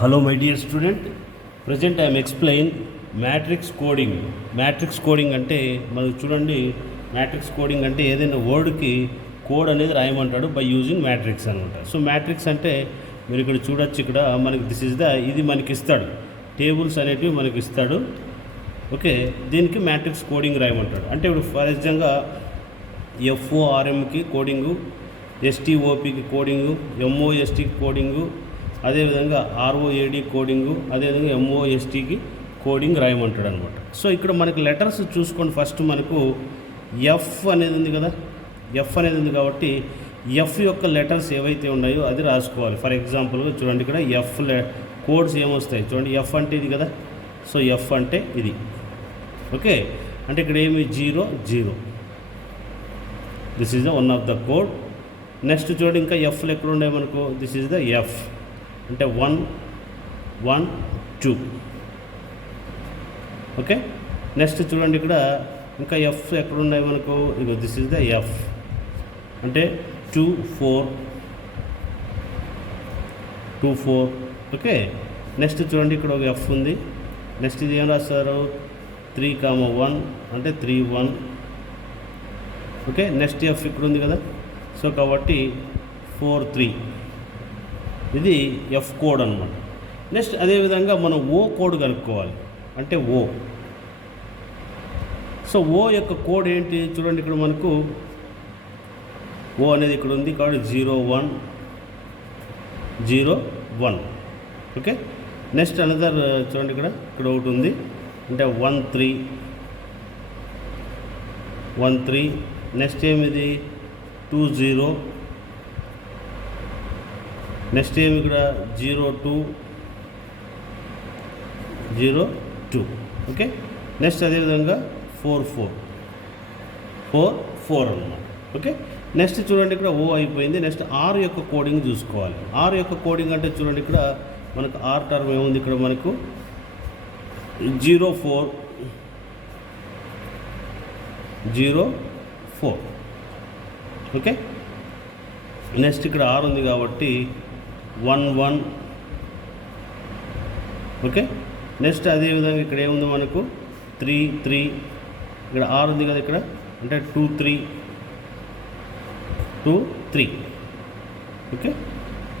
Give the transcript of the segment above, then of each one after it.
Hello my dear student, present I am explain matrix coding. Matrix coding అంటే మనకు చూడండి, matrix coding అంటే ఏదైనా వర్డ్కి కోడ్ అనేది రాయమంటాడు బై యూజింగ్ మ్యాట్రిక్స్ అనమాట. సో మ్యాట్రిక్స్ అంటే మీరు ఇక్కడ చూడొచ్చు, ఇక్కడ మనకి ఇది మనకి ఇస్తాడు, టేబుల్స్ అనేటివి మనకి ఇస్తాడు. ఓకే, దీనికి మ్యాట్రిక్స్ కోడింగ్ రాయమంటాడు. అంటే ఇప్పుడు ఫర్ ఎగ్జాంపుల్గా FORMకి కోడింగు, STOPకి కోడింగు, MOSTకి కోడింగు, అదేవిధంగా ROAD కోడింగు, అదేవిధంగా MOSTకి కోడింగ్ రాయమంటాడు అనమాట. సో ఇక్కడ మనకి లెటర్స్ చూసుకోండి. ఫస్ట్ మనకు ఎఫ్ అనేది ఉంది కదా, ఎఫ్ అనేది ఉంది కాబట్టి ఎఫ్ యొక్క లెటర్స్ ఏవైతే ఉన్నాయో అది రాసుకోవాలి. ఫర్ ఎగ్జాంపుల్గా చూడండి, ఇక్కడ ఎఫ్ కోడ్స్ ఏమొస్తాయి చూడండి. ఎఫ్ అంటే ఇది కదా, సో ఎఫ్ అంటే ఇది. ఓకే, అంటే ఇక్కడ ఏమి 0 0, this is the one of the code. Next చూడండి, ఇంకా ఎఫ్లు ఎక్కడ ఉన్నాయి మనకు, దిస్ ఈజ్ ద ఎఫ్ అంటే 1 1 2. ఓకే, నెక్స్ట్ చూడండి, ఇక్కడ ఇంకా ఎఫ్ ఎక్కడ ఉన్నాయి మనకు, ఇగో దిస్ ఈజ్ ద ఎఫ్ అంటే 2 4 2 4. ఓకే, నెక్స్ట్ చూడండి, ఇక్కడ ఒక ఎఫ్ ఉంది. నెక్స్ట్ ఇది ఏం రాస్తారు, 3 1 అంటే 3 1. ఓకే, నెక్స్ట్ ఎఫ్ ఇక్కడ ఉంది కదా, సో కాబట్టి 4 3. ఇది ఎఫ్ కోడ్ అనమాట. నెక్స్ట్ అదేవిధంగా మనం ఓ కోడ్ కనుక్కోవాలి, అంటే ఓ. సో ఓ యొక్క కోడ్ ఏంటి చూడండి, ఇక్కడ మనకు ఓ అనేది ఇక్కడ ఉంది కాబట్టి 0 1 0 1. ఓకే, నెక్స్ట్ అనదర్ చూడండి, ఇక్కడ ఒకటి ఉంది అంటే 1 3 1 3. నెక్స్ట్ ఏమిది 2 0. నెక్స్ట్ ఏమి ఇక్కడ 0 2 0 2. ఓకే, నెక్స్ట్ అదేవిధంగా 4 4 4 4 అన్నమాట. ఓకే, నెక్స్ట్ చూడండి, ఇక్కడ ఓ అయిపోయింది. నెక్స్ట్ ఆర్ యొక్క కోడింగ్ చూసుకోవాలి. ఆర్ యొక్క కోడింగ్ అంటే చూడండి, ఇక్కడ మనకు ఆర్ టర్మ్ ఏముంది, ఇక్కడ మనకు 0 4 0 4. ఓకే, నెక్స్ట్ ఇక్కడ ఆర్ ఉంది కాబట్టి 1 1. ఓకే, నెక్స్ట్ అదేవిధంగా ఇక్కడ ఏముంది మనకు 3 3. ఇక్కడ ఆర్ ఉంది కదా, ఇక్కడ అంటే 2 3 2 3. ఓకే,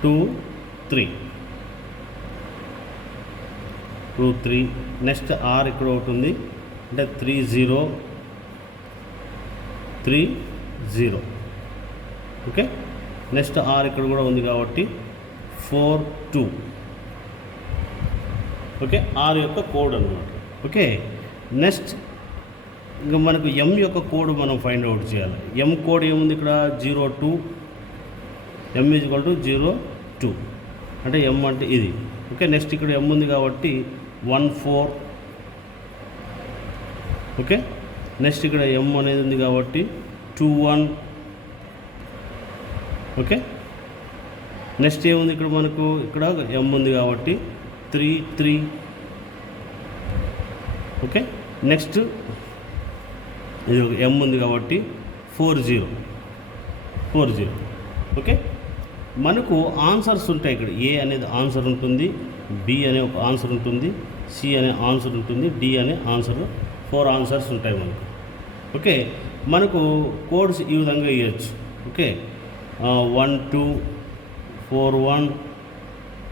2 3 2 3. నెక్స్ట్ ఆర్ ఇక్కడ ఒకటి ఉంది అంటే 3 0 3 0. ఓకే, నెక్స్ట్ ఆర్ ఇక్కడ కూడా ఉంది కాబట్టి 4 2. ఓకే, ఆర్ యొక్క కోడ్ అన్నమాట. ఓకే, నెక్స్ట్ ఇంకా మనకు ఎం యొక్క కోడ్ మనం ఫైండ్ అవుట్ చేయాలి. ఎం కోడ్ ఏముంది ఇక్కడ 0 2. ఎం ఈజ్ ఈక్వల్ టు 0 2 అంటే ఎం అంటే ఇది. ఓకే, నెక్స్ట్ ఇక్కడ ఎం ఉంది కాబట్టి 1 4. ఓకే, నెక్స్ట్ ఇక్కడ ఎం అనేది ఉంది కాబట్టి 2 1. ఓకే, నెక్స్ట్ ఏముంది ఇక్కడ మనకు, ఇక్కడ ఎం ఉంది కాబట్టి 3 3. ఓకే, నెక్స్ట్ ఇది ఒక ఎం ఉంది కాబట్టి 4 0 4 0. ఓకే, మనకు ఆన్సర్స్ ఉంటాయి. ఇక్కడ ఏ అనేది ఆన్సర్ ఉంటుంది, బి అనే ఒక ఆన్సర్ ఉంటుంది, సి అనే ఆన్సర్ ఉంటుంది, డి అనే ఆన్సర్. 4 ఆన్సర్స్ ఉంటాయి మనకు. ఓకే, మనకు కోడ్స్ ఈ విధంగా ఇవ్వచ్చు. ఓకే, 1 2 4 1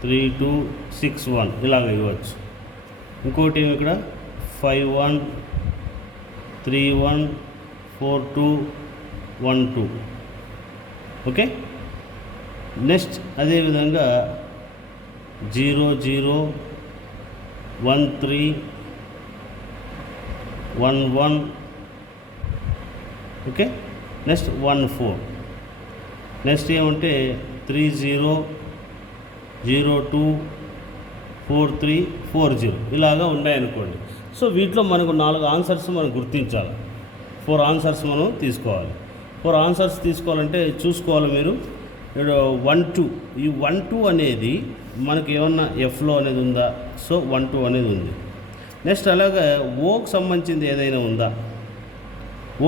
3 2 6 1 ఇలాగ ఇవ్వచ్చు. ఇంకోటి ఏమి ఇక్కడ 5 1 3 1 4 2 1 2. ఓకే, నెక్స్ట్ అదేవిధంగా 0 0 1 3 1 1. Okay, next 1 4. నెక్స్ట్ ఏమంటే 3 0 0 2 4 3 4 0 ఇలాగా ఉన్నాయనుకోండి. సో వీటిలో మనకు 4 ఆన్సర్స్ మనం గుర్తించాలి. 4 ఆన్సర్స్ మనం తీసుకోవాలి. 4 ఆన్సర్స్ తీసుకోవాలంటే చూసుకోవాలి మీరు. 1 2, ఈ 1 2 అనేది మనకి ఏమన్నా ఎఫ్లో అనేది ఉందా, సో 1 2 అనేది ఉంది. నెక్స్ట్ అలాగే ఓకి సంబంధించింది ఏదైనా ఉందా,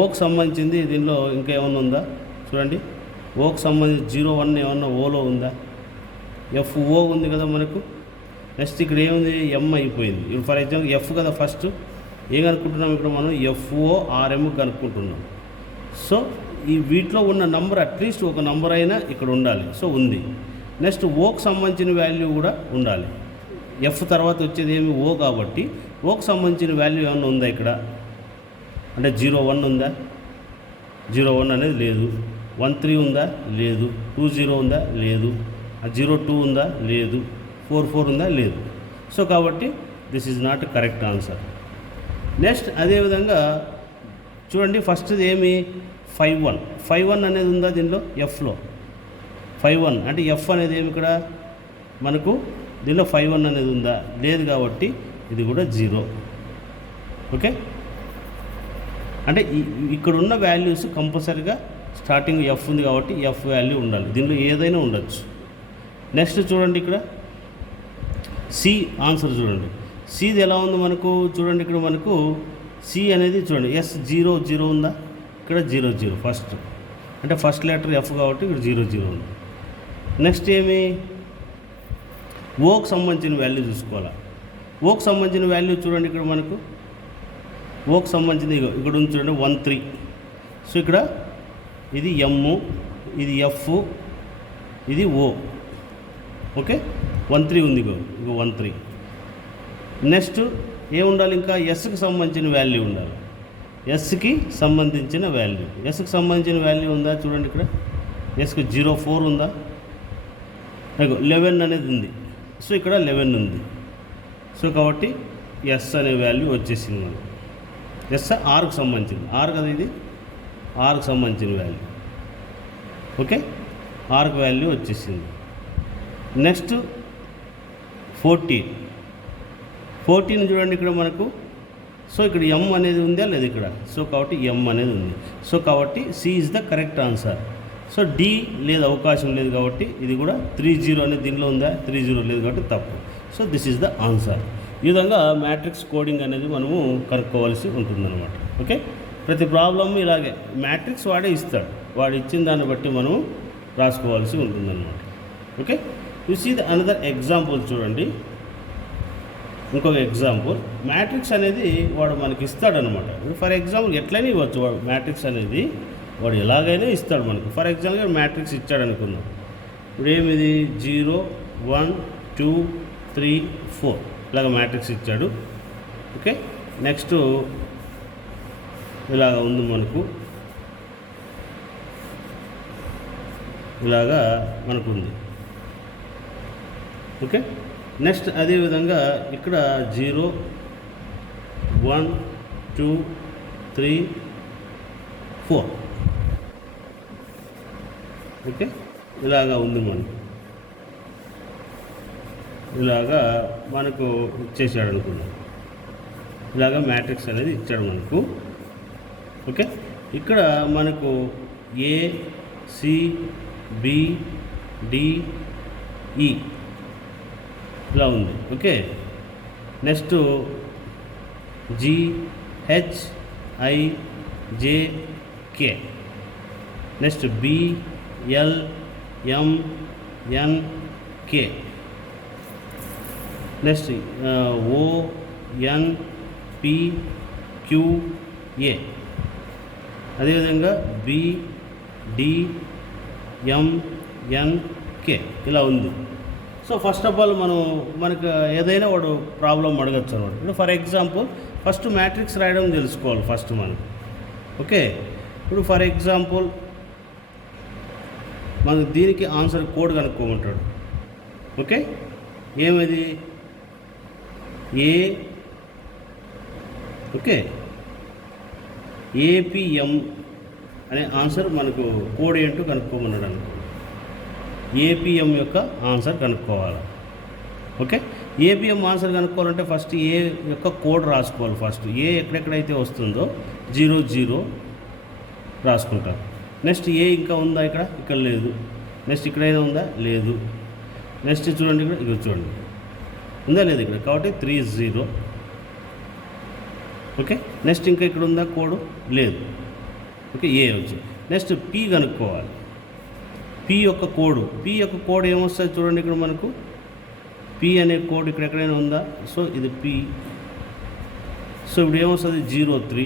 ఓకి సంబంధించింది దీనిలో ఇంకా ఏమన్నా ఉందా చూడండి. ఓకి సంబంధించి 0 1 ఏమన్నా ఓలో ఉందా, FO ఉంది కదా మనకు, నెక్స్ట్ ఇక్కడ ఏముంది ఎం అయిపోయింది. ఇప్పుడు ఫర్ ఎగ్జాంపుల్ ఎఫ్ కదా ఫస్ట్, ఏం కనుక్కుంటున్నాం ఇక్కడ మనం FORM కనుక్కుంటున్నాం. సో ఈ వీటిలో ఉన్న నంబర్ అట్లీస్ట్ ఒక నంబర్ అయినా ఇక్కడ ఉండాలి. సో ఉంది. నెక్స్ట్ ఓకి సంబంధించిన వాల్యూ కూడా ఉండాలి. ఎఫ్ తర్వాత వచ్చేది ఏమి ఓ కాబట్టి ఓకి సంబంధించిన వాల్యూ ఏమన్నా ఉందా ఇక్కడ అంటే 01 ఉందా? 01 అనేది లేదు. 13 ఉందా? లేదు. 20 ఉందా? లేదు. 02 ఉందా? లేదు. 44 ఉందా? లేదు. సో కాబట్టి this is not correct answer. Next అదేవిధంగా చూడండి, ఫస్ట్ది ఏమి 51 అనేది ఉందా దీనిలో? ఎఫ్లో 51 అంటే ఎఫ్ అనేది ఏమి ఇక్కడ మనకు దీనిలో 51 అనేది ఉందా? లేదు కాబట్టి ఇది కూడా 0. ఓకే, అంటే ఇక్కడ ఉన్న వాల్యూస్ కంపల్సరీగా స్టార్టింగ్ ఎఫ్ ఉంది కాబట్టి ఎఫ్ వాల్యూ ఉండాలి. దీనిలో ఏదైనా ఉండొచ్చు. నెక్స్ట్ చూడండి ఇక్కడ సి ఆన్సర్ చూడండి. సిది ఎలా ఉంది మనకు చూడండి. ఇక్కడ మనకు సి అనేది చూడండి S00 ఉందా? ఇక్కడ 00 ఫస్ట్ అంటే ఫస్ట్ లెటర్ ఎఫ్ కాబట్టి ఇక్కడ 00 ఉంది. నెక్స్ట్ ఏమి ఓకి సంబంధించిన వాల్యూ చూసుకోవాలి. ఓకి సంబంధించిన వాల్యూ చూడండి ఇక్కడ మనకు ఓకి సంబంధించింది ఇక్కడ ఉంది చూడండి 13. సో ఇక్కడ ఇది ఎమ్, ఇది ఎఫ్, ఇది ఓ. ఓకే 13 ఉంది ఇగో 13. నెక్స్ట్ ఏముండాలి ఇంకా ఎస్కి సంబంధించిన వాల్యూ ఉండాలి. ఎస్కి సంబంధించిన వాల్యూ ఎస్కి సంబంధించిన వాల్యూ ఉందా చూడండి. ఇక్కడ ఎస్కి 04 ఉందా? 11 అనేది ఉంది. సో ఇక్కడ 11 ఉంది. సో కాబట్టి ఎస్ అనే వాల్యూ వచ్చేసింది మనకు. ఎస్ ఆర్కి సంబంధించింది, ఆర్ కదా ఇది, ఆర్కి సంబంధించిన వాల్యూ. ఓకే ఆర్కి వాల్యూ వచ్చేసింది. నెక్స్ట్ 14 చూడండి ఇక్కడ మనకు. సో ఇక్కడ ఎం అనేది ఉందా లేదు ఇక్కడ. సో కాబట్టి ఎం అనేది ఉంది. సో కాబట్టి C is the correct answer. So D లేదు, అవకాశం లేదు కాబట్టి ఇది కూడా 30 అనేది దీనిలో ఉందా? 30 లేదు కాబట్టి తప్పు. So this is the answer. ఈ విధంగా మ్యాట్రిక్స్ కోడింగ్ అనేది మనము కనుక్కోవాల్సి ఉంటుందన్నమాట. ఓకే, ప్రతి ప్రాబ్లమ్ ఇలాగే మ్యాట్రిక్స్ వాడే ఇస్తాడు, వాడు ఇచ్చిన దాన్ని బట్టి మనము రాసుకోవాల్సి ఉంటుందన్నమాట. Okay, you see the another example చూడండి. ఇంకొక ఎగ్జాంపుల్ మ్యాట్రిక్స్ అనేది వాడు మనకి ఇస్తాడనమాట. ఫర్ ఎగ్జాంపుల్ ఎట్లయినా ఇవ్వచ్చు వాడు మ్యాట్రిక్స్ అనేది, వాడు ఎలాగైనా ఇస్తాడు మనకు. ఫర్ ఎగ్జాంపుల్ మ్యాట్రిక్స్ ఇచ్చాడు అనుకుందాం. ఇప్పుడు ఏమిది 0 1 2 3 4 ఇలాగ మ్యాట్రిక్స్ ఇచ్చాడు. ఓకే, నెక్స్ట్ ఇలాగ ఉంది మనకు, ఇలాగా మనకు ఉంది. ఓకే, నెక్స్ట్ అదేవిధంగా ఇక్కడ 0 1 2 3 4 ఓకే ఇలాగా ఉంది మనకు. ఇలాగా మనకు ఇచ్చేసాడు అనుకున్నాం. ఇలాగా మ్యాట్రిక్స్ అనేది ఇచ్చాడు మనకు. ఓకే, ఇక్కడ మనకు A C B D E ఇలా ఉంది. Okay, next G H I J K, next B L M N K, next O N P Q A, అదేవిధంగా B D M N K ఇలా ఉంది. సో ఫస్ట్ ఆఫ్ ఆల్ మనకు ఏదైనా వాడు problem అడగచ్చు అనమాట. ఇప్పుడు ఫర్ ఎగ్జాంపుల్ ఫస్ట్ మ్యాట్రిక్స్ రాయడం తెలుసుకోవాలి ఫస్ట్ మనం. ఓకే, ఇప్పుడు ఫర్ ఎగ్జాంపుల్ మనకు దీనికి ఆన్సర్ కోడ్ కనుక్కోమంటాడు. ఓకే, ఏమది ఏ ఓకే APM అనే ఆన్సర్ మనకు కోడ్ ఏంటో కనుక్కోమన్నాడు అనుకో. APM యొక్క ఆన్సర్ కనుక్కోవాలి. ఓకే, APM ఆన్సర్ కనుక్కోవాలంటే ఫస్ట్ ఏ యొక్క కోడ్ రాసుకోవాలి. ఫస్ట్ ఏ ఎక్కడెక్కడైతే వస్తుందో 00 రాసుకుంటారు. నెక్స్ట్ ఏ ఇంకా ఉందా ఇక్కడ? ఇక్కడ లేదు. నెక్స్ట్ ఇక్కడైనా ఉందా? లేదు. నెక్స్ట్ చూడండి ఇక్కడ చూడండి ఉందా లేదు ఇక్కడ, కాబట్టి 30. ఓకే, నెక్స్ట్ ఇంకా ఇక్కడ ఉందా కోడ్? లేదు. ఓకే, ఏ వచ్చి నెక్స్ట్ పి కనుక్కోవాలి. పి యొక్క కోడ్ ఏమొస్తుంది చూడండి ఇక్కడ మనకు పి అనే కోడ్ ఇక్కడ ఎక్కడైనా ఉందా? సో ఇది పి. సో ఇప్పుడు ఏమొస్తుంది? 03.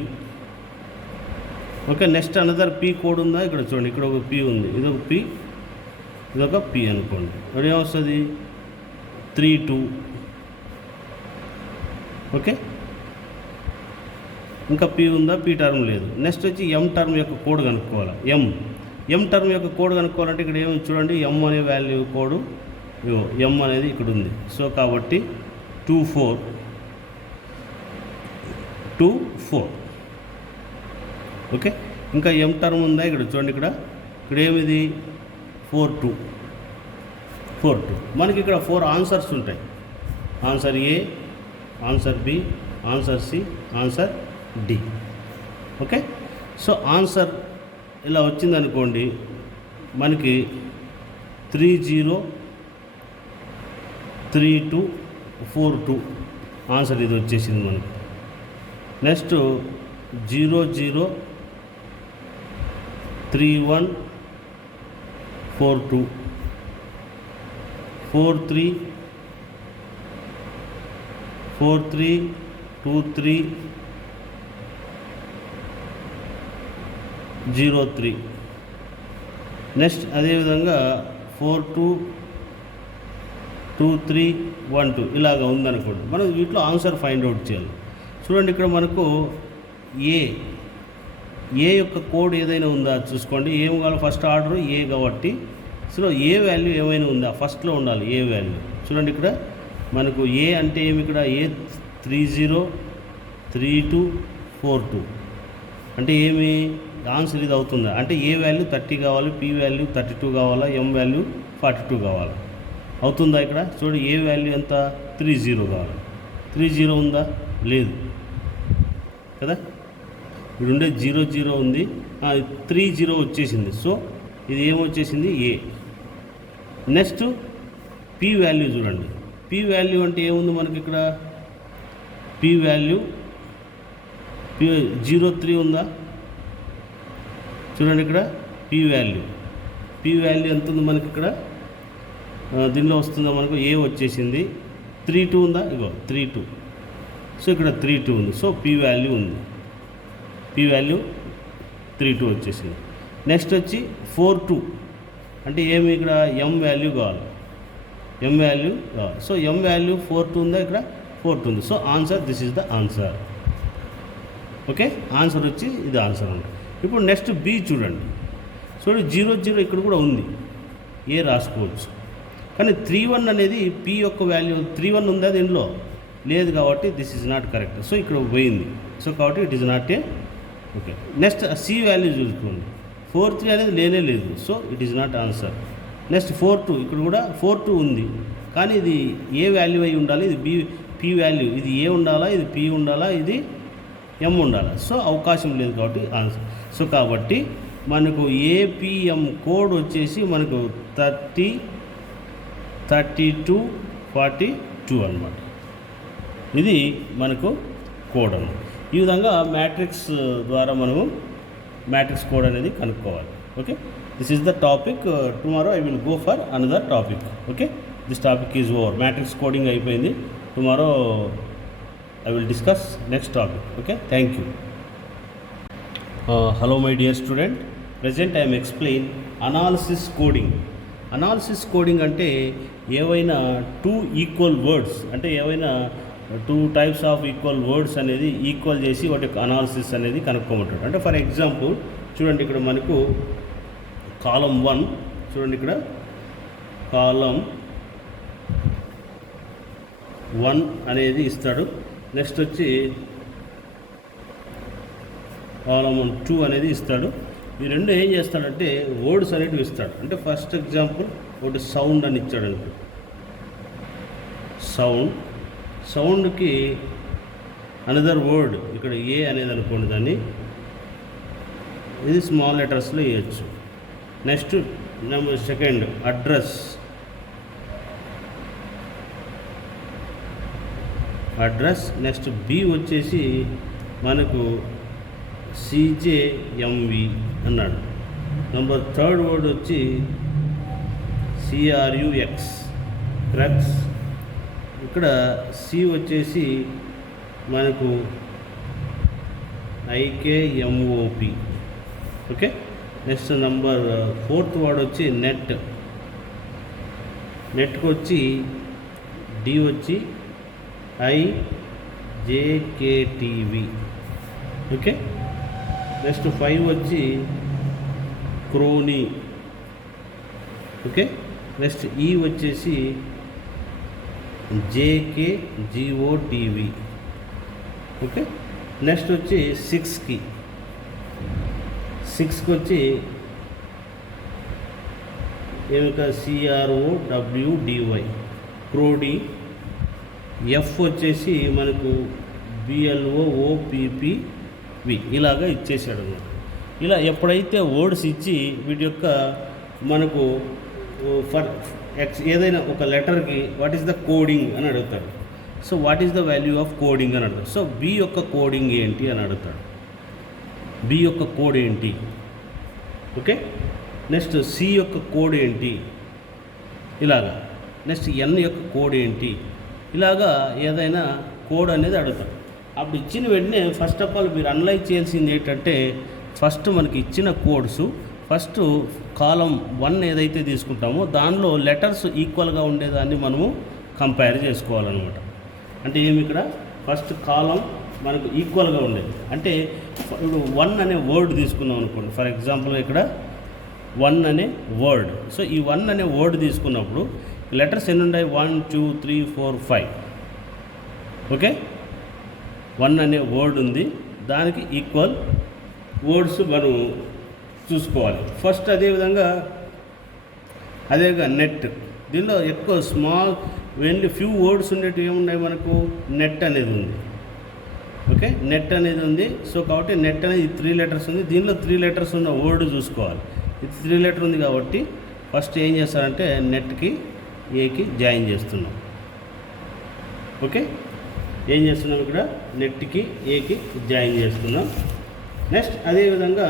Okay, next another P code ఉందా? ఇక్కడ చూడండి, ఇక్కడ ఒక పి ఉంది, ఇదొక పి, ఇదొక పి అనుకోండి. ఇప్పుడు ఏమొస్తుంది? 32. ఓకే, ఇంకా పి ఉందా? పి టర్మ్ లేదు. నెక్స్ట్ వచ్చి ఎం టర్మ్ యొక్క కోడ్ కనుక్కోవాలి. ఎం టర్మ్ యొక్క కోడ్ కనుక్కోవాలంటే ఇక్కడ ఏమి చూడండి, ఎం అనే వాల్యూ కోడు ఎం అనేది ఇక్కడ ఉంది. సో కాబట్టి 24. ఓకే, ఇంకా ఎం టర్మ్ ఉందా? ఇక్కడ చూడండి, ఇక్కడ ఏమిది? 42. మనకి ఇక్కడ 4 ఆన్సర్స్ ఉంటాయి. Answer A, answer B, answer C, answer D. Okay, so answer ఇలా వచ్చిందనుకోండి, మనకి 303242 ఆన్సర్ ఇది వచ్చేసింది మనకి. నెక్స్ట్ 003142 432303. నెక్స్ట్ అదేవిధంగా 422312 ఇలాగ ఉందనుకోండి. మనం వీటిలో ఆన్సర్ ఫైండ్ అవుట్ చేయాలి. చూడండి, ఇక్కడ మనకు ఏ యొక్క కోడ్ ఏదైనా ఉందా చూసుకోండి. ఏం కావాలి? ఫస్ట్ ఆర్డర్ ఏ కాబట్టి సో ఏ వాల్యూ ఏమైనా ఉందా? ఫస్ట్లో ఉండాలి ఏ వాల్యూ. చూడండి, ఇక్కడ మనకు ఏ అంటే ఏమి? ఇక్కడ ఏ 303242 అంటే ఏమి? ఆన్సర్ ఇది అవుతుందా? అంటే ఏ వాల్యూ 30 కావాలి, పి వాల్యూ 32 కావాలా, ఎం వాల్యూ 42 కావాలి. అవుతుందా? ఇక్కడ చూడండి, ఏ వాల్యూ ఎంత? 30 కావాలి. 30 ఉందా? లేదు కదా. ఇప్పుడు ఉండే 00 ఉంది, 30 వచ్చేసింది. సో ఇది ఏమొచ్చేసింది? ఏ. నెక్స్ట్ పి వాల్యూ చూడండి. పి వాల్యూ అంటే ఏముంది మనకి ఇక్కడ? పి వాల్యూ 03 ఉందా? చూడండి, ఇక్కడ పి వాల్యూ ఎంత ఉంది మనకి? ఇక్కడ దీనిలో వస్తుందా మనకు? ఏ వచ్చేసింది. 32 ఉందా? ఇగో 32. సో ఇక్కడ 32 ఉంది. సో పి వాల్యూ ఉంది, పి వాల్యూ 32 వచ్చేసింది. నెక్స్ట్ వచ్చి 42 అంటే ఏమి? ఇక్కడ ఎం వాల్యూ కావాలి, సో ఎం వాల్యూ 42 ఉందా? ఇక్కడ 42 ఉంది. So answer, this is the answer. Okay, answer వచ్చి ఇది ఆన్సర్ ఉంది. ఇప్పుడు నెక్స్ట్ బి చూడండి. 00 ఇక్కడ కూడా ఉంది, ఏ రాసుకోవచ్చు. కానీ 31 అనేది పి యొక్క వాల్యూ 31 ఉందా? దీనిలో లేదు కాబట్టి this is not correct. So ఇక్కడ పోయింది. సో కాబట్టి it is not A. Okay, next C value చూసుకోండి. 43 అనేది లేనే లేదు. So it is not answer. Next 42 ఇక్కడ కూడా 42 ఉంది, కానీ ఇది ఏ వాల్యూ అయి ఉండాలి? ఇది పి వాల్యూ. ఇది ఏ ఉండాలా, ఇది పి ఉండాలా, ఇది ఎం ఉండాలా? సో అవకాశం లేదు కాబట్టి ఆన్సర్. సో కాబట్టి మనకు ఏపీఎం కోడ్ వచ్చేసి మనకు 3242 అనమాట. ఇది మనకు కోడ్ అన్నమాట. ఈ విధంగా మ్యాట్రిక్స్ ద్వారా మనము మ్యాట్రిక్స్ కోడ్ అనేది కనుక్కోవాలి. Okay, this is the topic. Tomorrow I will go for another topic. Okay, this topic is over. Matrix coding అయిపోయింది. Tomorrow I will discuss next topic. Okay, thank you. Hello my dear student. Present I am explain analysis coding. Analysis coding అంటే ఏవైనా 2 equal words, అంటే ఏవైనా 2 types of equal words అనేది equal చేసి వాటి యొక్క analysis అనేది కనుక్కోమంటాడు. అంటే ఫర్ ఎగ్జాంపుల్ చూడండి, ఇక్కడ మనకు కాలం 1 చూడండి, ఇక్కడ కాలం 1 అనేది ఇస్తాడు. నెక్స్ట్ వచ్చి కాలం 2 అనేది ఇస్తాడు. ఈ రెండు ఏం చేస్తాడంటే వర్డ్స్ అనేటివి ఇస్తాడు. అంటే ఫస్ట్ ఎగ్జాంపుల్ ఒకటి సౌండ్ అని ఇచ్చాడు అనుకో. సౌండ్కి అనదర్ వర్డ్ ఇక్కడ ఏ అనేది అనుకోండి, దాన్ని ఇది స్మాల్ లెటర్స్లో వేయచ్చు. Next number second address. Next B వచ్చేసి మనకు CJMV అన్నాడు. నెంబర్ థర్డ్ వర్డ్ వచ్చి CRUX, క్రక్స్. ఇక్కడ సి వచ్చేసి మనకు IKMOP. Okay, next number 4th word వచ్చి నెట్కి వచ్చి డి వచ్చి ఐజేకేటీవి. ఓకే, నెక్స్ట్ 5 వచ్చి క్రోనీ. ఓకే, నెక్స్ట్ ఈ వచ్చేసి జేకేజిఓటీవి. ఓకే, నెక్స్ట్ వచ్చి 6కి వచ్చి ఏమిక CROWDY క్రోడీ. ఎఫ్ వచ్చేసి మనకు BLOOPPV ఇలాగా ఇచ్చేసాడు అన్నమాట. ఇలా ఎప్పుడైతే వర్డ్స్ ఇచ్చి వీటి యొక్క మనకు ఏదైనా ఒక లెటర్కి వాట్ ఈస్ ద కోడింగ్ అని అడుగుతాడు. So what is the value of coding అని అడుగుతాడు. సో బి యొక్క కోడింగ్ ఏంటి అని అడుగుతాడు. బి యొక్క కోడ్ ఏంటి? ఓకే, నెక్స్ట్ సి యొక్క కోడ్ ఏంటి? ఇలాగా. నెక్స్ట్ ఎన్ యొక్క కోడ్ ఏంటి? ఇలాగా ఏదైనా కోడ్ అనేది అడుగుతాడు. అప్పుడు ఇచ్చిన వెంటనే ఫస్ట్ ఆఫ్ ఆల్ మీరు అనలైజ్ చేయాల్సింది ఏంటంటే, ఫస్ట్ మనకి ఇచ్చిన కోడ్స్ ఫస్ట్ కాలం 1 ఏదైతే తీసుకుంటామో దానిలో లెటర్స్ ఈక్వల్గా ఉండేదాన్ని మనము కంపేర్ చేసుకోవాలన్నమాట. అంటే ఏమి ఇక్కడ ఫస్ట్ కాలం మనకు ఈక్వల్గా ఉండేది. అంటే ఇప్పుడు 1 అనే వర్డ్ తీసుకున్నాం అనుకోండి. ఫర్ ఎగ్జాంపుల్ ఇక్కడ 1 అనే వర్డ్. సో ఈ 1 అనే వర్డ్ తీసుకున్నప్పుడు లెటర్స్ ఎన్ని ఉన్నాయి? 1 2 3 4 5. ఓకే, 1 అనే వర్డ్ ఉంది, దానికి ఈక్వల్ వర్డ్స్ మనం చూసుకోవాలి ఫస్ట్. అదేవిధంగా నెట్, దీనిలో ఎక్కువ స్మాల్ వెన్లీ ఫ్యూ వర్డ్స్ ఉండేటివి ఏమున్నాయి మనకు? నెట్ అనేది ఉంది. ఓకే, నెట్ అనేది ఉంది. సో కాబట్టి నెట్ అనేది 3 లెటర్స్ ఉంది. దీనిలో 3 లెటర్స్ ఉన్న వర్డ్ చూసుకోవాలి. ఇది 3 లెటర్ ఉంది కాబట్టి ఫస్ట్ ఏం చేస్తారంటే నెట్కి ఏకి జాయిన్ చేస్తున్నాం. ఓకే, ఏం చేస్తున్నాం ఇక్కడ? నెట్కి ఏకి జాయిన్ చేస్తున్నాం. నెక్స్ట్ అదేవిధంగా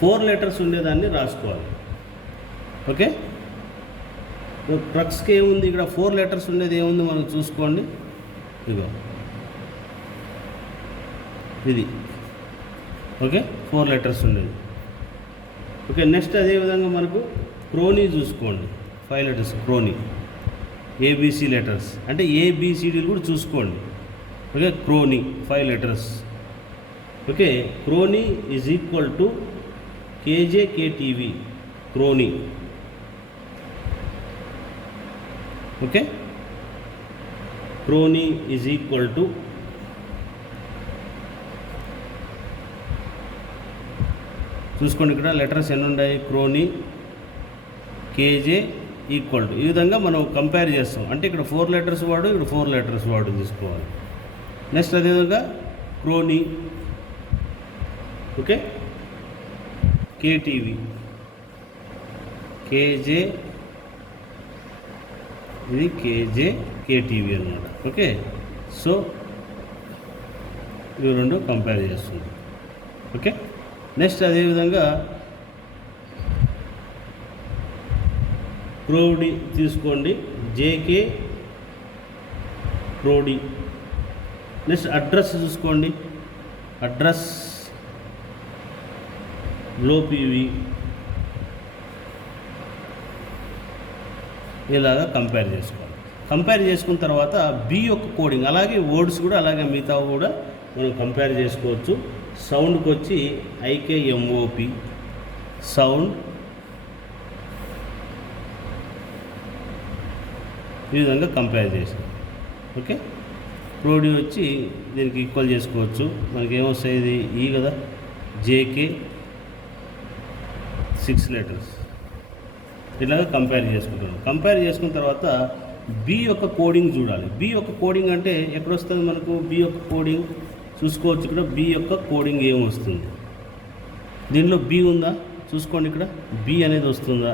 4 లెటర్స్ ఉండేదాన్ని రాసుకోవాలి. ఓకే, ప్రక్స్కి ఏముంది ఇక్కడ? 4 లెటర్స్ ఉండేది ఏముంది మనం చూసుకోండి. ఇదిగో ఇది. ఓకే, 4 లెటర్స్ ఉండేది. ఓకే, నెక్స్ట్ అదేవిధంగా మనకు క్రోనీ చూసుకోండి. 5 లెటర్స్ క్రోనీ. ఏబిసి లెటర్స్ అంటే ఏబిసిడీలు కూడా చూసుకోండి. Okay, crony 5 letters. Okay, crony is equal to KJKTV crony. Okay, crony is equal to చూసుకోండి ఇక్కడ లెటర్స్ ఎన్ని ఉన్నాయి? Crony KJ equal to. ఈ విధంగా మనం కంపేర్ చేస్తాం. అంటే ఇక్కడ 4 లెటర్స్ వాడు, ఇక్కడ 4 లెటర్స్ వాడు తీసుకోవాలి. నెక్స్ట్ అదేవిధంగా క్రోనీ. ఓకే, కేటీవీ కేజే, ఇది కేజే కేటీవీ అన్నమాట. ఓకే, సో ఇవి రెండు కంపేర్ చేస్తుంది. ఓకే, నెక్స్ట్ అదేవిధంగా క్రోడీ తీసుకోండి. జేకే క్రోడీ. నెక్స్ట్ అడ్రస్ చూసుకోండి. అడ్రస్ లోపీవి. ఇలాగా కంపేర్ చేసుకోవాలి. కంపేర్ చేసుకున్న తర్వాత బి యొక్క కోడింగ్, అలాగే వర్డ్స్ కూడా అలాగే మిగతా కూడా మనం కంపేర్ చేసుకోవచ్చు. సౌండ్కి వచ్చి ఐకేఎంఓపి సౌండ్. ఈ విధంగా కంపేర్ చేసాం. ఓకే, క్రోడీ వచ్చి దీనికి ఈక్వల్ చేసుకోవచ్చు. మనకి ఏమొస్తాయి? ఇది ఈ కదా, జేకే 6 లెటర్స్. ఇలాగా కంపేర్ చేసుకుంటున్నాం. కంపేర్ చేసుకున్న తర్వాత బి యొక్క కోడింగ్ చూడాలి. బి యొక్క కోడింగ్ అంటే ఎక్కడ వస్తుంది మనకు? బి యొక్క కోడింగ్ చూసుకోవచ్చు. ఇక్కడ బి యొక్క కోడింగ్ ఏమొస్తుంది? దీనిలో బి ఉందా చూసుకోండి. ఇక్కడ బి అనేది వస్తుందా?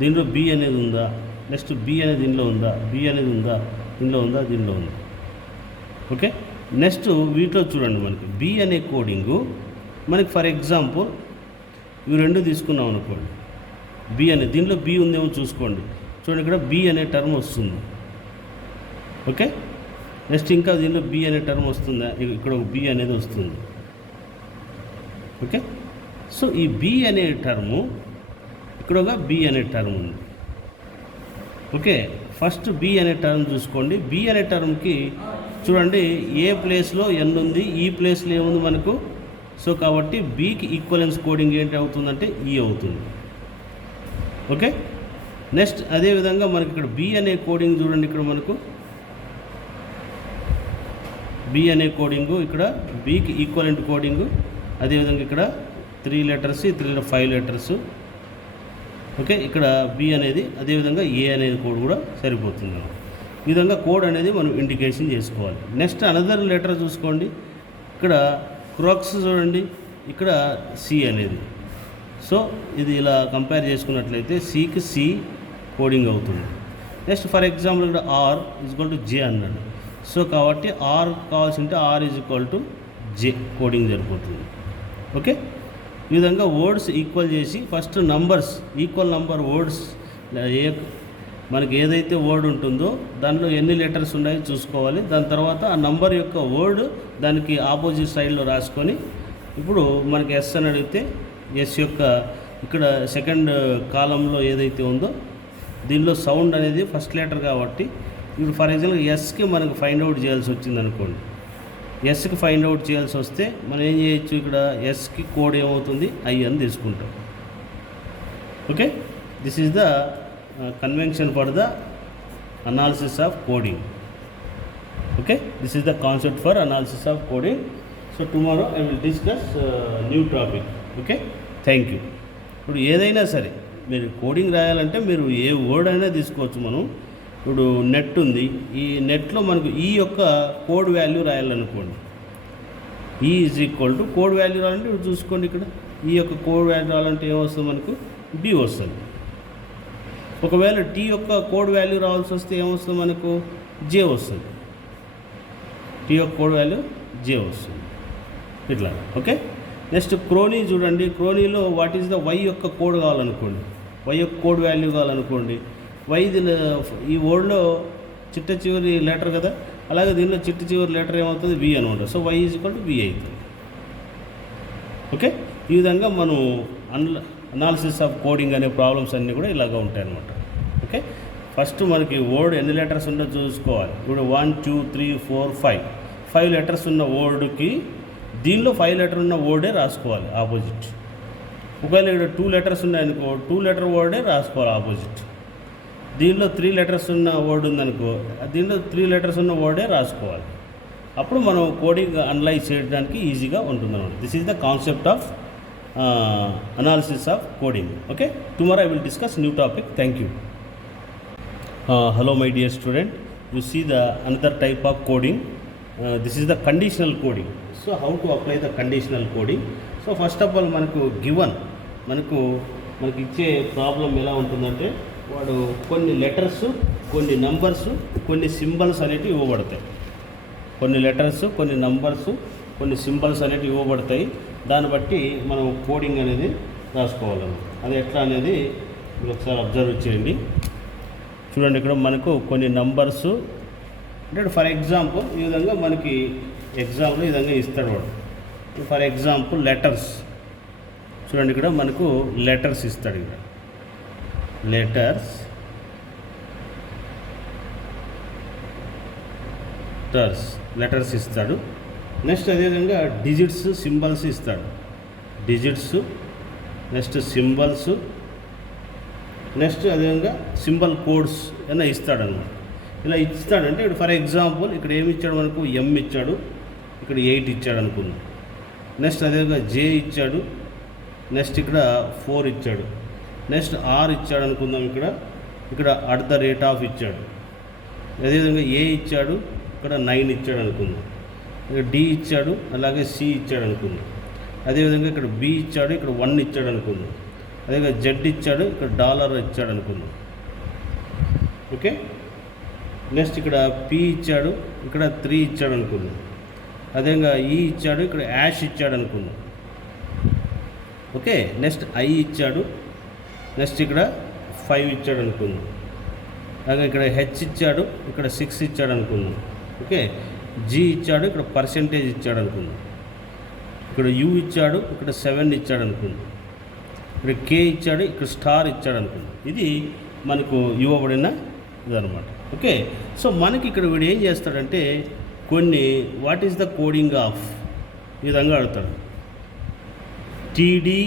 దీనిలో బి అనేది ఉందా? నెక్స్ట్ బి అనేది దీనిలో ఉందా? బి అనేది ఉందా? దీనిలో ఉందా? దీనిలో ఉంది. ఓకే, నెక్స్ట్ వీటిలో చూడండి మనకి బి అనే కోడింగు మనకి ఫర్ ఎగ్జాంపుల్ ఇవి రెండు తీసుకున్నాం అనుకోండి. బి అనే దీనిలో బి ఉందేమో చూసుకోండి. చూడండి ఇక్కడ బి అనే టర్మ్ వస్తుంది. ఓకే. నెక్స్ట్ ఇంకా దీనిలో బి అనే టర్మ్ వస్తుందా, ఇక్కడ ఒక బి అనేది వస్తుంది. ఓకే. సో ఈ బి అనే టర్ము ఇక్కడ ఒక బి అనే టర్మ్ ఉంది. ఓకే. ఫస్ట్ బి అనే టర్మ్ చూసుకోండి. బి అనే టర్మ్కి చూడండి ఏ ప్లేస్లో ఎన్ ఉంది, ఈ ప్లేస్లో ఏముంది మనకు. సో కాబట్టి బికి ఈక్వలెన్స్ కోడింగ్ ఏంటి అవుతుందంటే ఈ అవుతుంది. ఓకే. నెక్స్ట్ అదేవిధంగా మనకి ఇక్కడ బి అనే కోడింగ్ చూడండి, ఇక్కడ మనకు బి అనే కోడింగు, ఇక్కడ బికి ఈక్వలెంట్ కోడింగు, అదేవిధంగా ఇక్కడ 3 లెటర్స్, 5 లెటర్స్. ఓకే. ఇక్కడ బి అనేది, అదేవిధంగా ఏ అనేది కోడ్ కూడా సరిపోతుంది. ఈ విధంగా కోడ్ అనేది మనం ఇండికేషన్ చేసుకోవాలి. నెక్స్ట్ అనదర్ లెటర్ చూసుకోండి, ఇక్కడ క్రాక్స్ చూడండి, ఇక్కడ సి అనేది. సో ఇది ఇలా కంపేర్ చేసుకున్నట్లయితే సికి సి కోడింగ్ అవుతుంది. నెక్స్ట్ ఫర్ ఎగ్జాంపుల్ ఇక్కడ ఆర్ ఈజ్ఈక్వల్ టు జే అన్నాడు. సో కాబట్టి ఆర్ కావాల్సి ఉంటే R is equal to J coding సరిపోతుంది. ఓకే. ఈ విధంగా వర్డ్స్ ఈక్వల్ చేసి first numbers, equal number words, మనకి ఏదైతే వర్డ్ ఉంటుందో దానిలో ఎన్ని లెటర్స్ ఉన్నాయో చూసుకోవాలి. దాని తర్వాత ఆ నంబర్ యొక్క వర్డ్ దానికి ఆపోజిట్ సైడ్లో రాసుకొని, ఇప్పుడు మనకి ఎస్ అని అడిగితే ఎస్ యొక్క ఇక్కడ సెకండ్ కాలంలో ఏదైతే ఉందో దీనిలో సౌండ్ అనేది ఫస్ట్ లెటర్ కాబట్టి, ఇప్పుడు ఫర్ ఎగ్జాంపుల్ ఎస్కి మనకు ఫైండ్ అవుట్ చేయాల్సి వచ్చింది అనుకోండి. ఎస్కి ఫైండ్ అవుట్ చేయాల్సి వస్తే మనం ఏం చేయొచ్చు, ఇక్కడ ఎస్కి కోడ్ ఏమవుతుంది ఐ అని తీసుకుంటాం. Okay. This is the convention for the analysis of coding. Okay. This is the concept for analysis of coding. So tomorrow I will discuss new topic. Okay. Thank you. ఇప్పుడు ఏదైనా సరే మీరు coding రాయాలంటే మీరు ఏ word అయినా తీసుకోవచ్చు. మనం ఇప్పుడు నెట్ ఉంది, ఈ నెట్లో మనకు ఈ యొక్క కోడ్ వాల్యూ రాయాలనుకోండి. E is equal to code value రాయాలంటే ఇప్పుడు చూసుకోండి, ఇక్కడ ఈ యొక్క కోడ్ వాల్యూ రావాలంటే ఏమొస్తుంది మనకు బి వస్తుంది. ఒకవేళ టీ యొక్క కోడ్ వాల్యూ రావాల్సి వస్తే ఏమొస్తుంది మనకు జే వస్తుంది. టీ యొక్క కోడ్ వాల్యూ జే వస్తుంది ఇట్లా. ఓకే. నెక్స్ట్ క్రోనీ చూడండి, క్రోనీలో వాట్ ఈజ్ ద వై యొక్క కోడ్ కావాలనుకోండి, వై యొక్క కోడ్ వాల్యూ కావాలనుకోండి. వై ఈ వర్డ్లో చిట్ట చివరి లెటర్ కదా, అలాగే దీనిలో చిట్ట చివరి లెటర్ ఏమవుతుంది వి అనమాట. So Y is equal to V అవుతుంది. ఓకే. ఈ విధంగా మనం అనాలిసిస్ ఆఫ్ కోడింగ్ అనే ప్రాబ్లమ్స్ అన్నీ కూడా ఇలాగ ఉంటాయి అన్నమాట. ఓకే. ఫస్ట్ మనకి వర్డ్ ఎన్ని లెటర్స్ ఉందో చూసుకోవాలి. ఇప్పుడు 1 2 3 4 5 లెటర్స్ ఉన్న వర్డ్కి దీనిలో 5 లెటర్ ఉన్న వర్డే రాసుకోవాలి ఆపోజిట్. ఒకవేళ ఇక్కడ 2 లెటర్స్ ఉన్నాయనుకో 2 లెటర్ వర్డే రాసుకోవాలి ఆపోజిట్. దీనిలో 3 లెటర్స్ ఉన్న వర్డ్ ఉందనుకో దీనిలో 3 లెటర్స్ ఉన్న వర్డే రాసుకోవాలి. అప్పుడు మనం కోడింగ్ అనలైజ్ చేయడానికి ఈజీగా ఉంటుందన్నమాట. This is the concept of analysis of coding. Okay. Tomorrow I will discuss new topic. Thank you. Hello my dear student, you see the another type of coding. This is the conditional coding. So how to apply the conditional coding? So first of all మనకు given మనకి ఇచ్చే problem ఎలా ఉంటుందంటే వాడు కొన్ని letters, కొన్ని numbers, కొన్ని symbols అనేటివి ఇవ్వబడతాయి. కొన్ని లెటర్స్, కొన్ని నంబర్స్, కొన్ని సింబల్స్ అనేటివి ఇవ్వబడతాయి. దాన్ని బట్టి మనం కోడింగ్ అనేది రాసుకోవాలి. అది ఎట్లా అనేది మీరు ఒకసారి అబ్జర్వ్ చేయండి. చూడండి, ఇక్కడ మనకు కొన్ని నంబర్సు అంటే ఫర్ ఎగ్జాంపుల్ ఈ విధంగా మనకి ఎగ్జాంపుల్ ఈ విధంగా ఇస్తాడు వాడు. ఫర్ ఎగ్జాంపుల్ లెటర్స్ చూడండి, ఇక్కడ మనకు లెటర్స్ ఇస్తాడు. ఇక్కడ లెటర్స్ ఇస్తాడు. నెక్స్ట్ అదేవిధంగా డిజిట్స్, సింబల్స్ ఇస్తాడు. డిజిట్స్, నెక్స్ట్ సింబల్స్, నెక్స్ట్ అదేవిధంగా సింబల్ కోడ్స్ అయినా ఇస్తాడనమాట. ఇలా ఇస్తాడంటే ఇప్పుడు ఫర్ ఎగ్జాంపుల్ ఇక్కడ ఏమి ఇచ్చాడు మనకు ఎం ఇచ్చాడు, ఇక్కడ 8 ఇచ్చాడు అనుకుందాం. నెక్స్ట్ అదేవిధంగా జే ఇచ్చాడు, నెక్స్ట్ ఇక్కడ 4 ఇచ్చాడు. నెక్స్ట్ ఆర్ ఇచ్చాడు అనుకుందాం. ఇక్కడ @ ఇచ్చాడు. అదేవిధంగా ఏ ఇచ్చాడు, ఇక్కడ 9 ఇచ్చాడు అనుకుందాం. ఇక్కడ డి ఇచ్చాడు, అలాగే సి ఇచ్చాడు అనుకుందాం. అదేవిధంగా ఇక్కడ బి ఇచ్చాడు, ఇక్కడ 1 ఇచ్చాడు అనుకుందాం. అదేవిధంగా జెడ్ ఇచ్చాడు, ఇక్కడ $, ఇచ్చాడు అనుకుందాం. ఓకే. నెక్స్ట్ ఇక్కడ పి ఇచ్చాడు, ఇక్కడ 3 ఇచ్చాడు అనుకుందాం. అదేవిధంగా ఈ ఇచ్చాడు, ఇక్కడ యాష్ ఇచ్చాడు అనుకుందాం. ఓకే. నెక్స్ట్ ఐ ఇచ్చాడు, నెక్స్ట్ ఇక్కడ 5 ఇచ్చాడు అనుకుందాం. అలాగే ఇక్కడ హెచ్ ఇచ్చాడు, ఇక్కడ 6 ఇచ్చాడు అనుకుందాం. ఓకే, జీ ఇచ్చాడు, ఇక్కడ పర్సెంటేజ్ ఇచ్చాడు అనుకుందాం. ఇక్కడ యూ ఇచ్చాడు, ఇక్కడ 7 ఇచ్చాడు అనుకుందాం. ఇక్కడ కే ఇచ్చాడు, ఇక్కడ స్టార్ ఇచ్చాడు అనుకుందాం. ఇది మనకు ఇవ్వబడిన ఇదనమాట. ఓకే, సో మనకి ఇక్కడ వీడు ఏం చేస్తాడంటే కొన్ని what is the coding of ఈ విధంగా అడుగుతాడు. టీడీ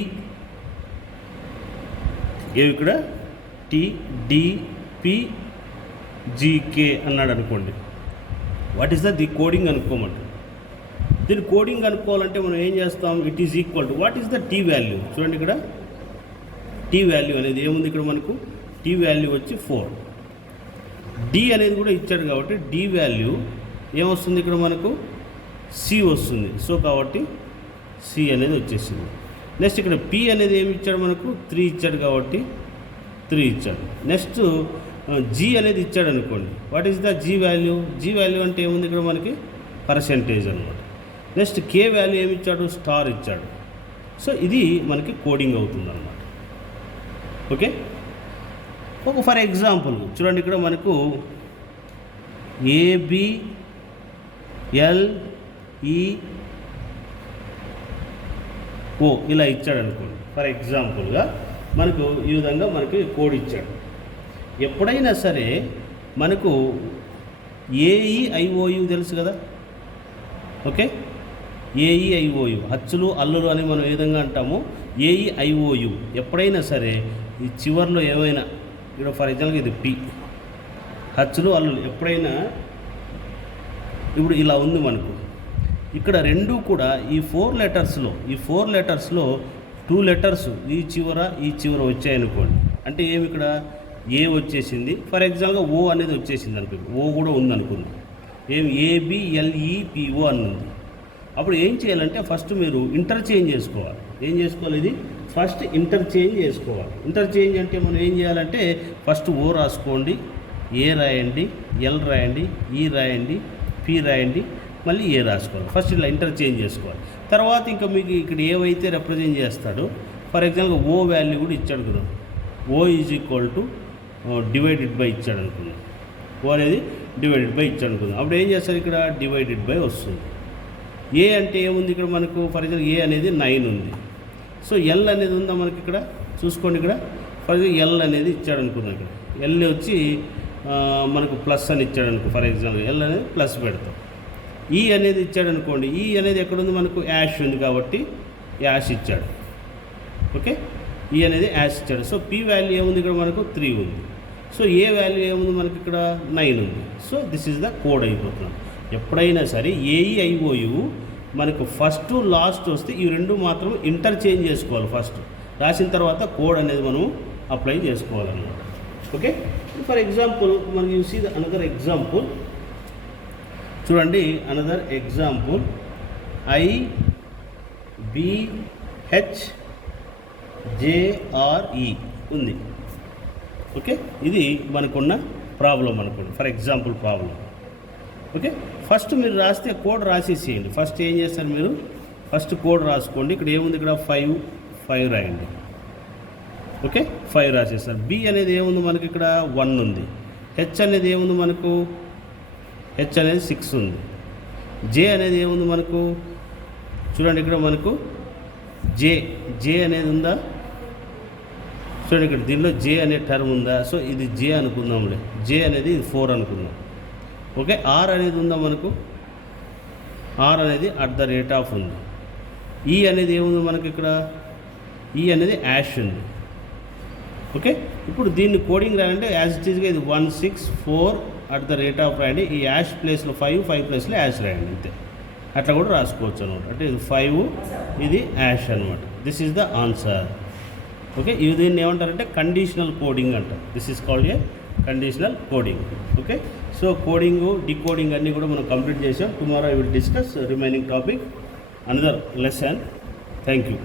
ఏవి ఇక్కడ టీడీపీజీకే అన్నాడు అనుకోండి. వాట్ ఈస్ ది కోడింగ్ అనుకోమంటాడు. దీని కోడింగ్ అనుకోవాలంటే మనం ఏం చేస్తాం, it is equal to what is the T value. చూడండి ఇక్కడ టీ వాల్యూ అనేది ఏముంది, ఇక్కడ మనకు టీ వాల్యూ వచ్చి 4. డి అనేది కూడా ఇచ్చాడు కాబట్టి డి వాల్యూ ఏమొస్తుంది, ఇక్కడ మనకు సి వస్తుంది. సో కాబట్టి సి అనేది వచ్చేసింది. నెక్స్ట్ ఇక్కడ పి అనేది ఏమి ఇచ్చాడు, మనకు 3 ఇచ్చాడు కాబట్టి 3 ఇచ్చాడు. నెక్స్ట్ జీ అనేది ఇచ్చాడు అనుకోండి. What is the G value. G value అంటే ఏముంది, ఇక్కడ మనకి పర్సెంటేజ్ అనమాట. నెక్స్ట్ కే వాల్యూ ఏమి ఇచ్చాడు, స్టార్ ఇచ్చాడు. సో ఇది మనకి కోడింగ్ అవుతుంది అన్నమాట. ఓకే, ఒక ఫర్ ఎగ్జాంపుల్ చూడండి, ఇక్కడ మనకు ABLEO ఇలా ఇచ్చాడు అనుకోండి. ఫర్ ఎగ్జాంపుల్గా మనకు ఈ విధంగా మనకి కోడ్ ఇచ్చాడు. ఎప్పుడైనా సరే మనకు AEIOU తెలుసు కదా. ఓకే, AEIOU హచ్చులు అల్లులు అని మనం ఏ విధంగా అంటామో AEIOU ఎప్పుడైనా సరే ఈ చివరిలో ఏమైనా ఇక్కడ ఫర్ ఎగ్జాంపుల్ ఇది పి హచ్చులు అల్లులు ఎప్పుడైనా ఇప్పుడు ఇలా ఉంది మనకు. ఇక్కడ రెండు కూడా ఈ 4 లెటర్స్లో 2 లెటర్స్ ఈ చివర వచ్చాయనుకోండి. అంటే ఏమి ఇక్కడ ఏ వచ్చేసింది, ఫర్ ఎగ్జాంపుల్గా ఓ అనేది వచ్చేసింది అనుకోండి. ఓ కూడా ఉందనుకుందాం. ఏమి ABLEPO అని ఉంది. అప్పుడు ఏం చేయాలంటే ఫస్ట్ మీరు ఇంటర్చేంజ్ చేసుకోవాలి. ఏం చేసుకోవాలి, ఇది ఫస్ట్ ఇంటర్చేంజ్ చేసుకోవాలి. ఇంటర్చేంజ్ అంటే మనం ఏం చేయాలంటే ఫస్ట్ ఓ రాసుకోండి, ఏ రాయండి, ఎల్ రాయండి, ఈ రాయండి, పి రాయండి, మళ్ళీ ఏ రాసుకోవాలి. ఫస్ట్ ఇలా ఇంటర్చేంజ్ చేసుకోవాలి. తర్వాత ఇంకా మీకు ఇక్కడ ఏవైతే రిప్రజెంట్ చేస్తాడో ఫర్ ఎగ్జాంపుల్ ఓ వాల్యూ కూడా ఇచ్చాడు కదా. O is equal to divided by ఇచ్చాడు అనుకుందాం. ఓ అనేది డివైడెడ్ బై ఇచ్చాడు అనుకుందాం. అప్పుడు ఏం చేస్తారు, ఇక్కడ డివైడెడ్ బై వస్తుంది. ఏ అంటే ఏముంది, ఇక్కడ మనకు ఫర్ ఎగ్జాంపుల్ ఏ అనేది 9 ఉంది. సో ఎల్ అనేది ఉందా మనకి, ఇక్కడ చూసుకోండి. ఇక్కడ ఫర్ ఎగ్జాంపుల్ ఎల్ అనేది ఇచ్చాడు అనుకుందాం. ఇక్కడ ఎల్ వచ్చి మనకు ప్లస్ అని ఇచ్చాడు అనుకో. ఫర్ ఎగ్జాంపుల్ ఎల్ అనేది ప్లస్ పెడతాం. ఈ అనేది ఇచ్చాడు అనుకోండి. ఈ అనేది ఎక్కడుంది, మనకు యాష్ ఉంది కాబట్టి యాష్ ఇచ్చాడు. ఓకే, ఈ అనేది యాష్ ఇచ్చాడు. సో పి వాల్యూ ఏముంది, ఇక్కడ మనకు 3 ఉంది. సో ఏ వాల్యూ ఏముంది, మనకి ఇక్కడ 9 ఉంది. So this is the code అయిపోతున్నాం. ఎప్పుడైనా సరే AEIOU మనకు ఫస్ట్ లాస్ట్ వస్తే ఈ రెండు మాత్రం ఇంటర్చేంజ్ చేసుకోవాలి. ఫస్ట్ రాసిన తర్వాత కోడ్ అనేది మనం అప్లై చేసుకోవాలన్నమాట. ఓకే, ఫర్ ఎగ్జాంపుల్ మనకి you see the another example. చూడండి, అనదర్ ఎగ్జాంపుల్ IBHJRE ఉంది. ఓకే, ఇది మనకున్న ప్రాబ్లం అనుకోండి, for example problem. Okay, first మీరు రాస్తే కోడ్ రాసేసేయండి. ఫస్ట్ ఏం చేస్తారు, మీరు ఫస్ట్ కోడ్ రాసుకోండి. ఇక్కడ ఏముంది, ఇక్కడ 5 రాయండి. ఓకే, 5 రాసేస్తారు. బి అనేది ఏముంది మనకి, ఇక్కడ 1 ఉంది. హెచ్ అనేది ఏముంది మనకు, హెచ్ అనేది 6 ఉంది. జే అనేది ఏముంది మనకు, చూడండి ఇక్కడ మనకు జే అనేది ఉందా, చూడండి ఇక్కడ దీనిలో జే అనే టర్మ్ ఉందా. సో ఇది జే అనుకుందాంలే, జే అనేది 4 అనుకుందాం. ఓకే, ఆర్ అనేది ఉందా మనకు, ఆర్ అనేది @ ఉంది. ఈ అనేది ఏముంది మనకి, ఇక్కడ ఈ అనేది యాష్ ఉంది. ఓకే, ఇప్పుడు దీన్ని కోడింగ్ రాయంటే యాజ్ ఇట్ ఈజ్గా ఇది 164 రాయండి. ఈ యాష్ ప్లేస్లో 5 ప్లేస్లో యాష్ రాయండి, అంతే. అట్లా కూడా రాసుకోవచ్చు అనమాట. అంటే ఇది 5, ఇది యాష్ అనమాట. This is the answer. Okay, ఇది దీన్ని ఏమంటారంటే కండిషనల్ కోడింగ్ అంటారు. This is called a conditional coding. Okay, so coding, decoding అన్నీ కూడా మనం కంప్లీట్ చేసాం. Tomorrow I will discuss remaining topic, another lesson. Thank you.